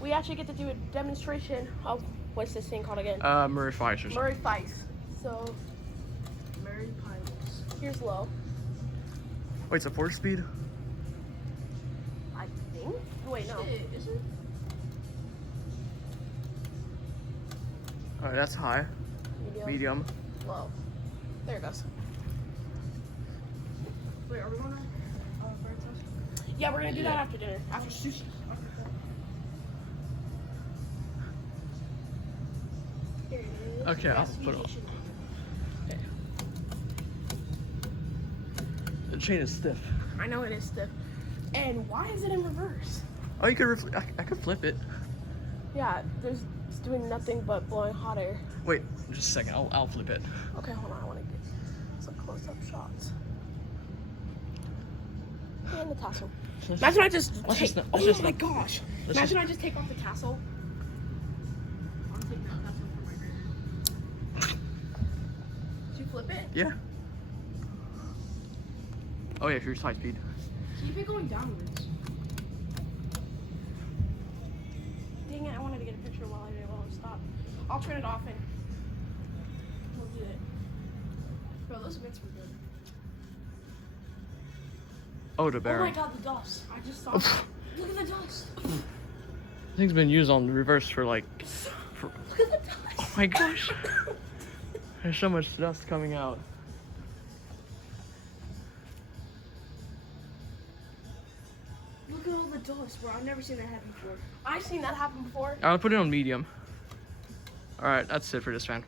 we actually get to do a demonstration of what's this thing called again? Murray Feiss or something. Murray Feiss. So Murray Feiss. Here's low. Wait, it's a 4-speed? I think. Wait, no. Is it? Alright, that's high. Medium. Low. There it goes. Wait, are we going to Brent's house? Yeah, we're gonna do that after dinner. After sushi. Here it is. Okay, I'll put it on. Okay. The chain is stiff. I know it is stiff. And why is it in reverse? Oh, you could I could flip it. Yeah, it's doing nothing but blowing hot air. Wait, just a second. I'll flip it. Okay, hold on. I want to get some close-up shots. And the tassel. Imagine I just take. Oh my gosh! Imagine I just take off the tassel. I'll take that tassel for my granddad. Did you flip it? Yeah. Oh yeah, here's high speed. Keep it going downwards. Dang it! I wanted to get a picture while I stop. I'll turn it off and we'll do it. Bro, those mitts were good. Oh, the Oh bearing. my god, the dust! I just saw it. Look at the dust! This thing's been used on the reverse for like. Look at the dust! Oh my gosh. There's so much dust coming out. Look at all the dust, bro. I've never seen that happen before. I've seen that happen before. I'll put it on medium. Alright, that's it for this fan.